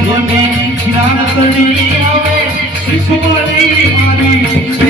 મને જ્ઞાન તણી આવે શીખવાડી મારી.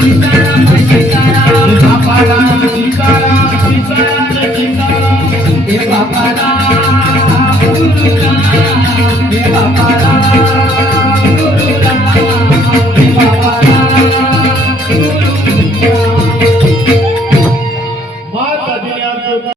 सीताराम सीताराम सीताराम सीताराम हे बापाला